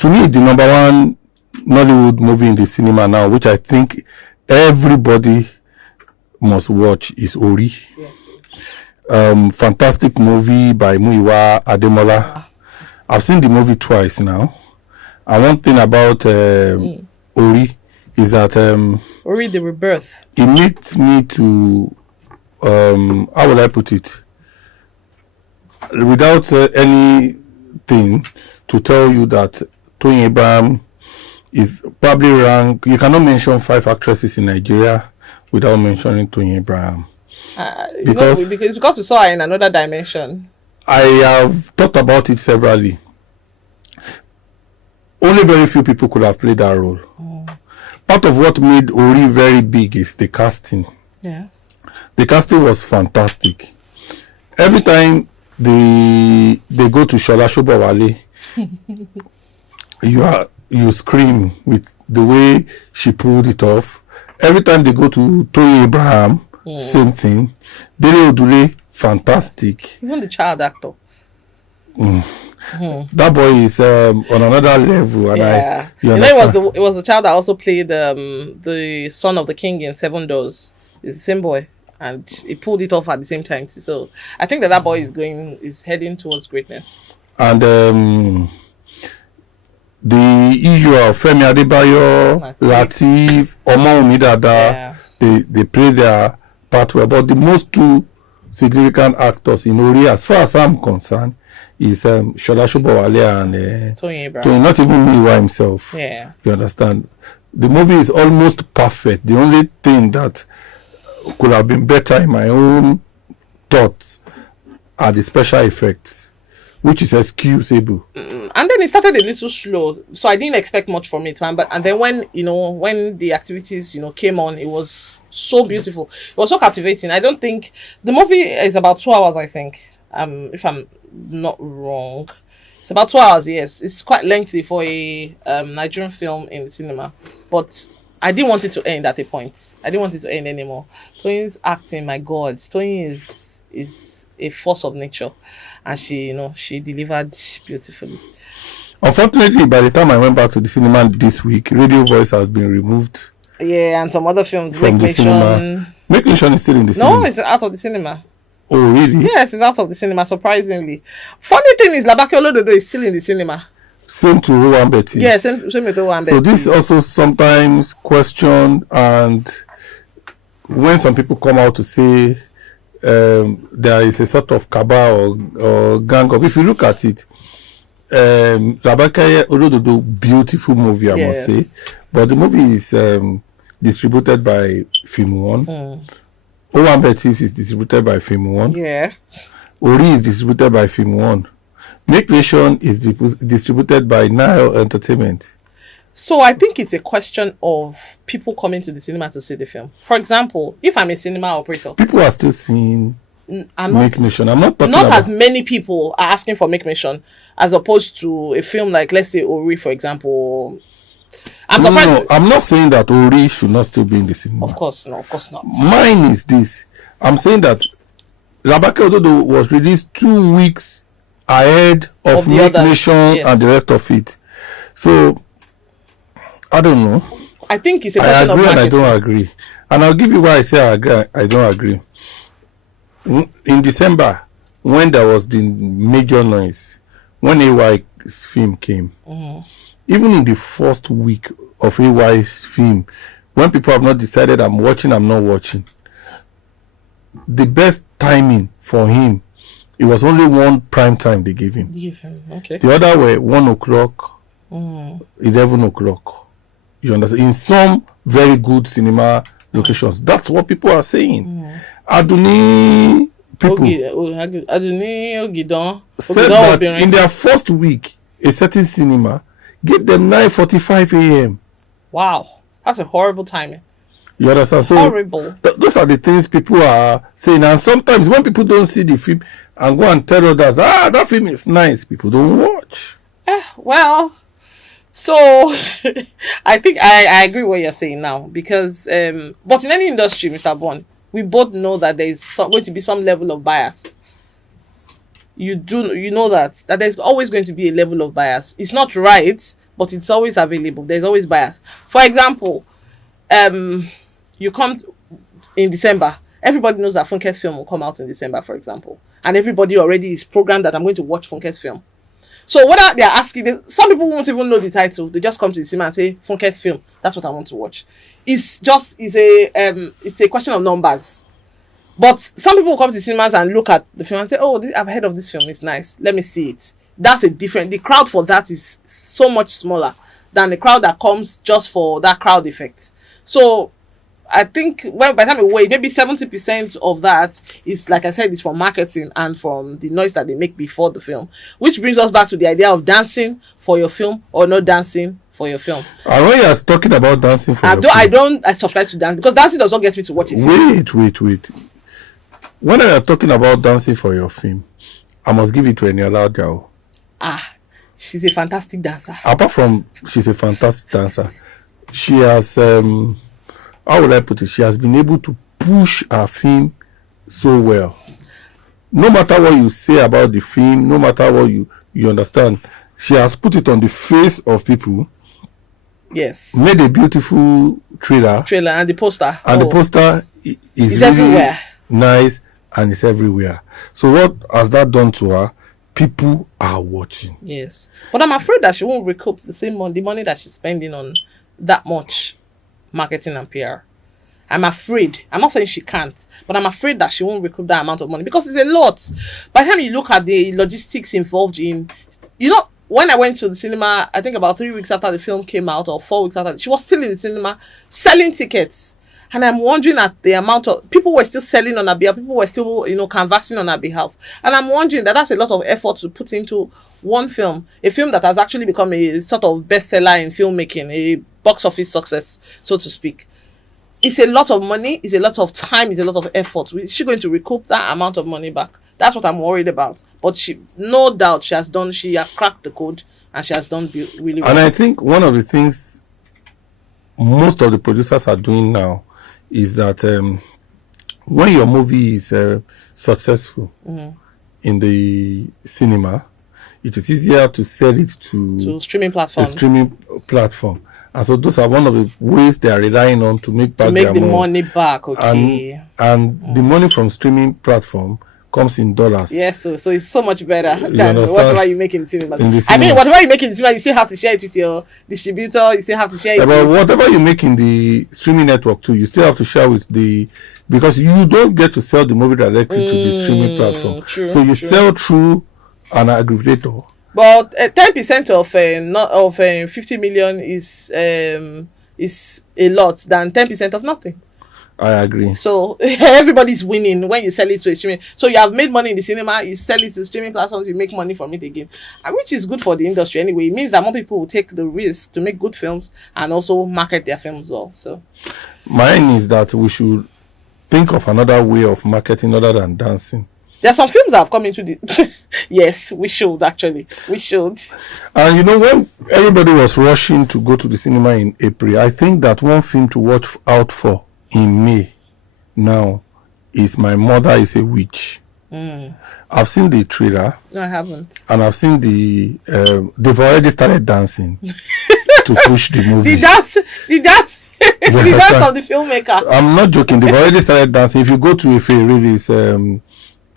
to me, the number one Nollywood movie in the cinema now, which I think everybody must watch, is Ori. Fantastic movie by Muyiwa Ademola. I've seen the movie twice now. And one thing about Ori is that Ori the Rebirth. It makes me to how would I put it? Without anything to tell you that Toyin Abraham is probably ranked. You cannot mention 5 actresses in Nigeria without mentioning Toyin Abraham. Because we saw her in another dimension. I have thought about it severally. Only very few people could have played that role. Part of what made Ori very big is the casting. Yeah. The casting was fantastic. Every time they go to Sola Sobowale, you scream with the way she pulled it off. Every time they go to Toyin Abraham, same thing. Dele Odule, fantastic. Even the child actor. That boy is on another level, and it was the child that also played the son of the king in Seven Doors. It's the same boy, and he pulled it off at the same time. So I think that boy is heading towards greatness. And the usual Femi Adebayo, Lateef, Omo Umidada, they play their part well. But the most two significant actors in Ori, as far as I'm concerned, is Sola Sobowale and Toyin Abraham. Not even Muyiwa himself. Yeah. You understand? The movie is almost perfect. The only thing that could have been better in my own thoughts are the special effects, which is excusable. And then it started a little slow, so I didn't expect much from it. And then when the activities came on, it was so beautiful. It was so captivating. I don't think the movie is about 2 hours. I think, if I'm not wrong, it's about 2 hours. Yes, it's quite lengthy for a Nigerian film in the cinema, but I didn't want it to end at a point. I didn't want it to end anymore. Toyin's acting, my God, Toyin is a force of nature, and she delivered beautifully. Unfortunately, by the time I went back to the cinema this week, Radio Voice has been removed. Yeah, and some other films. From the cinema. Make Nation is still in the cinema. No, it's out of the cinema. Oh, really? Yes, it's out of the cinema, surprisingly. Funny thing is, Labake Olododo is still in the cinema. Same to Owambe Thieves. Yeah, same with Owambe. So this also sometimes questioned, and when some people come out to say there is a sort of cabal or gang up, if you look at it, Labake Olododo, beautiful movie, I must say. But the movie is distributed by Film One. Owambe Thieves is distributed by Film One. Yeah. Ori is distributed by Film One. Make Nation is distributed by Nile Entertainment. So I think it's a question of people coming to the cinema to see the film. For example, if I'm a cinema operator, people are still seeing Make Nation. I'm not talking as many people are asking for Make Nation as opposed to a film like, let's say, Ori, for example. I'm surprised. No, I'm not saying that Ori should not still be in the cinema. Of course not. Mine is this. I'm saying that Labake Olododo was released 2 weeks ahead of Make Nation and the rest of it. So, I don't know. I think it's a question of marketing. I don't agree. And I'll give you why I say I don't agree. In December, when there was the major noise, when AY's film came, even in the first week of AY's film, when people have not decided I'm watching, I'm not watching, the best timing for him, it was only one prime time they gave him. Okay. The other were 1 o'clock, 11 o'clock. You understand? In some very good cinema locations. That's what people are saying. Aduni people said that in their first week, a certain cinema gave them 9:45 a.m. Wow. That's a horrible timing. You understand? So horrible. Those are the things people are saying. And sometimes when people don't see the film and go and tell others, that film is nice, people don't watch. Well, so I think I agree what you're saying now, because but in any industry, Mr. Bond, we both know that there is going to be some level of bias. You know that there's always going to be a level of bias. It's not right, but it's always available. There's always buyers. For example, you come in December. Everybody knows that Funke's film will come out in December, for example, and everybody already is programmed that I'm going to watch Funke's film. So what they're asking, some people won't even know the title. They just come to the cinema and say Funke's film. That's what I want to watch. It's a question of numbers. But some people will come to the cinemas and look at the film and say, "Oh, I've heard of this film. It's nice. Let me see it." That's the crowd for that is so much smaller than the crowd that comes just for that crowd effect. So I think by the time we wait, maybe 70% of that is, like I said, is from marketing and from the noise that they make before the film. Which brings us back to the idea of dancing for your film or not dancing for your film. And when you're talking about dancing for your film, I subscribe to dance because dancing does not get me to watch it. Wait. When I am talking about dancing for your film, I must give it to Eniola Jao. She's a fantastic dancer. Apart from she's a fantastic dancer, she has how would I put it? She has been able to push her film so well. No matter what you say about the film, no matter what you understand, she has put it on the face of people. Yes. Made a beautiful trailer and the poster. And the poster is really everywhere. Nice and it's everywhere. So what has that done to her? People are watching. Yes. But I'm afraid that she won't recoup the money that she's spending on that much marketing and PR. I'm afraid. I'm not saying she can't, but I'm afraid that she won't recoup that amount of money because it's a lot. By the time you look at the logistics involved in, when I went to the cinema, I think about 3 weeks after the film came out or 4 weeks after, she was still in the cinema selling tickets. And I'm wondering at the amount of people were still selling on her behalf. People were still, canvassing on her behalf. And I'm wondering that's a lot of effort to put into one film, a film that has actually become a sort of bestseller in filmmaking, a box office success, so to speak. It's a lot of money. It's a lot of time. It's a lot of effort. Is she going to recoup that amount of money back? That's what I'm worried about. But no doubt, she has cracked the code and she has done really well. And I think one of the things most of the producers are doing now is that when your movie is successful in the cinema, it is easier to sell it to streaming platforms. A streaming platform. And so those are one of the ways they are relying on to make back their money back. Okay. And the money from streaming platform comes in dollars. Yes, so it's so much better than whatever you make in the cinema. I mean, whatever you make in the cinema, you still have to share it with your distributor. You still have to share it. But whatever you make in the streaming network too, you still have to share with because you don't get to sell the movie directly to the streaming platform. True, so you sell through an aggregator. But 10% of 50 million is a lot than 10% of nothing. I agree. So everybody's winning when you sell it to a streaming. So you have made money in the cinema, you sell it to streaming platforms, you make money from it again, which is good for the industry anyway. It means that more people will take the risk to make good films and also market their films well. So mine is that we should think of another way of marketing other than dancing. There are some films that have come into the... Yes, we should actually. We should. And when everybody was rushing to go to the cinema in April, I think that one film to watch out for in May now is My Mother is a Witch. I've seen the trailer. No, I haven't. And I've seen they've already started dancing to push the movie. The dance the dance of the filmmaker. I'm not joking. They've already started dancing. If you go to Ifeanyi's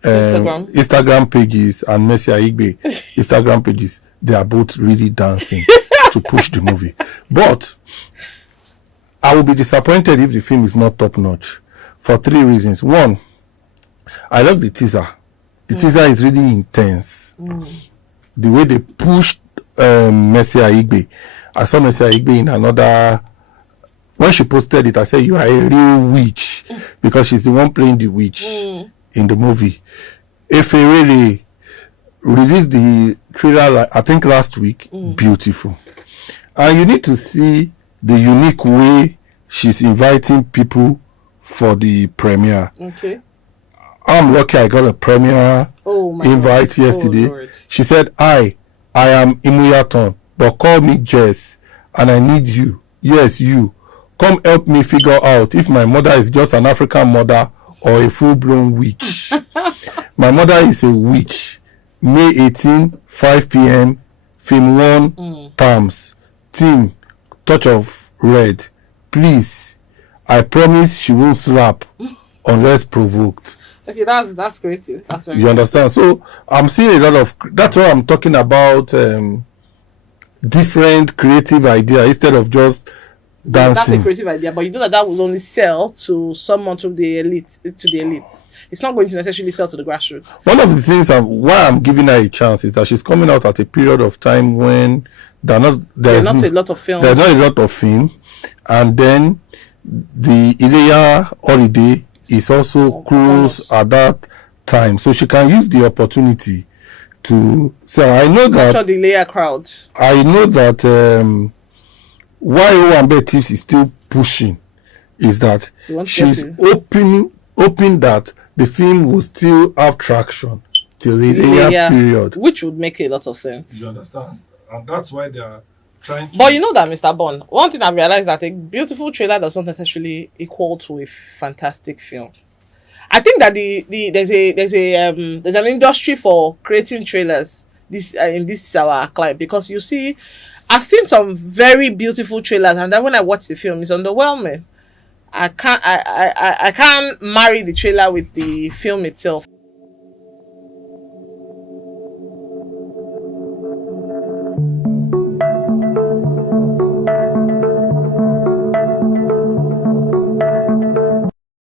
Instagram pages and Mercy Aigbe Instagram pages, they are both really dancing to push the movie. But I will be disappointed if the film is not top notch for 3 reasons. One, I love the teaser. The teaser is really intense. The way they pushed Mercy Aigbe. I saw Mercy Aigbe in another. When she posted it, I said, "You are a real witch," because she's the one playing the witch in the movie. Efe released the trailer, I think last week. Beautiful. And you need to see the unique way she's inviting people for the premiere. Okay. I'm lucky I got a premiere invite yesterday. She said, I am Imuyaton, but call me Jess, and I need you. Yes, you. Come help me figure out if my mother is just an African mother or a full-blown witch. My mother is a witch. May 18, 5 p.m., Film 1, Palms. team touch of red, please, I promise she won't slap unless provoked. Okay, that's creative. That's very You understand? So I'm seeing a lot of, that's why I'm talking about different creative idea instead of just That's a dancing. creative idea, but you know that will only sell to someone to the elite. It's not going to necessarily sell to the grassroots. One of the things why I'm giving her a chance is that she's coming out at a period of time when there's not a lot of film. There's not a lot of film, and then the Ileya holiday is also close at that time, so she can use the opportunity to say, I know that capture the layer crowd. I know that why Owambe Tips is still pushing is that she's hoping that the film will still have traction till the Ileya period, which would make a lot of sense. You understand? And that's why they are trying to. But you know that, Mr. Bond, one thing I realized that a beautiful trailer does not necessarily equal to a fantastic film. I think that there's an industry for creating trailers in this our client, because you see, I've seen some very beautiful trailers, and then when I watch the film, it's underwhelming. I can't marry the trailer with the film itself.